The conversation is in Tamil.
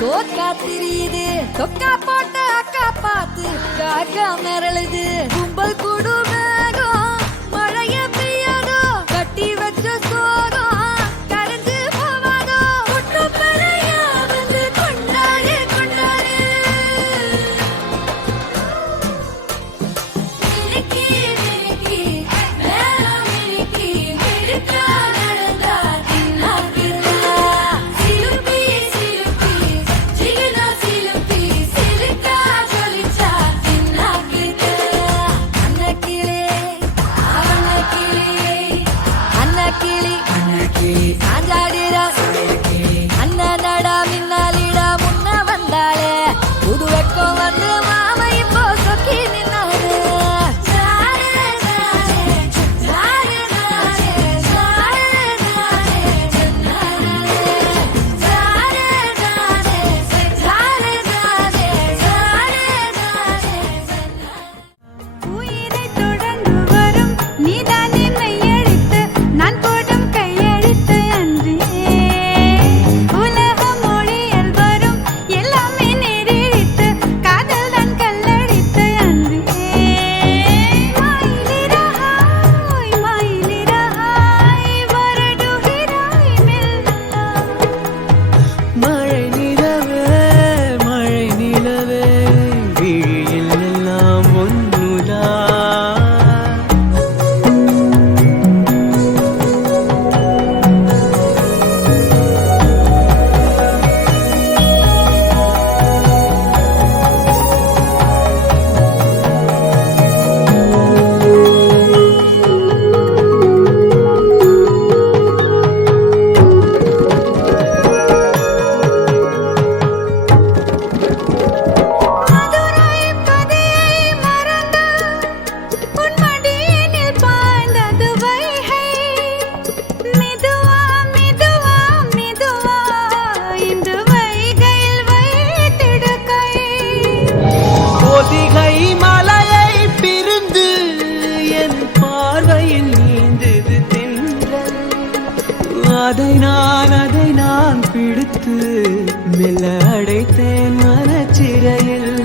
தோக்கா தெரியுது தொக்கா போட்ட அக்கா பார்த்து காக்கா மிரளுது கும்பல் குடு மேகம் மழைய பெய்யாதோ கட்டி வச்ச சோகம் கரைஞ்சு போவாதோ முட்டு பெறையா வந்து கொண்டாடு கொண்டாடு மினுக்கி மினுக்கி மேல மினுக்கி மினுக்கா நடந்தா தின்னாக்குதா சிலுப்பி சிலுப்பி ஜிகனா சிலுப்பி சிலுக்கா ஜொலிச்சா தின்னாக்குதா அன்னக்கிளே சாஞ்சாடுறா அண்ணனடா மின்னாலிடா முன்ன வந்தாளே புது வெக்கம் வந்து மாமா இப்போ சொக்கி நின்னாரு உயிரை தொடர்ந்து வரும் நீதான் என்னை எழுத்து நான் போடும் கையெழுத்து அன்றே உலக மொழியில் வரும் எல்லாமே நேரிழித்து காதல் தான் கல்லடித்து அன்றே மயிலிரஹாய் வரடுகிறாய் மெல்ல மழை நிலவே விழியில் எல்லாம் ஒன்னுதா மதுரை கதையை மறந்து உன் மடியினில் பாய்ந்தது வைகை மெதுவா மெதுவா மெதுவா இந்த வைகையில் வைத்திடு கை பொதிகை மலையை பிரிந்து என் பார்வையில் நீந்தது தென்றல் அதை நான் பிடித்து மெல்ல அடைத்தேன் மனச்சிறையில்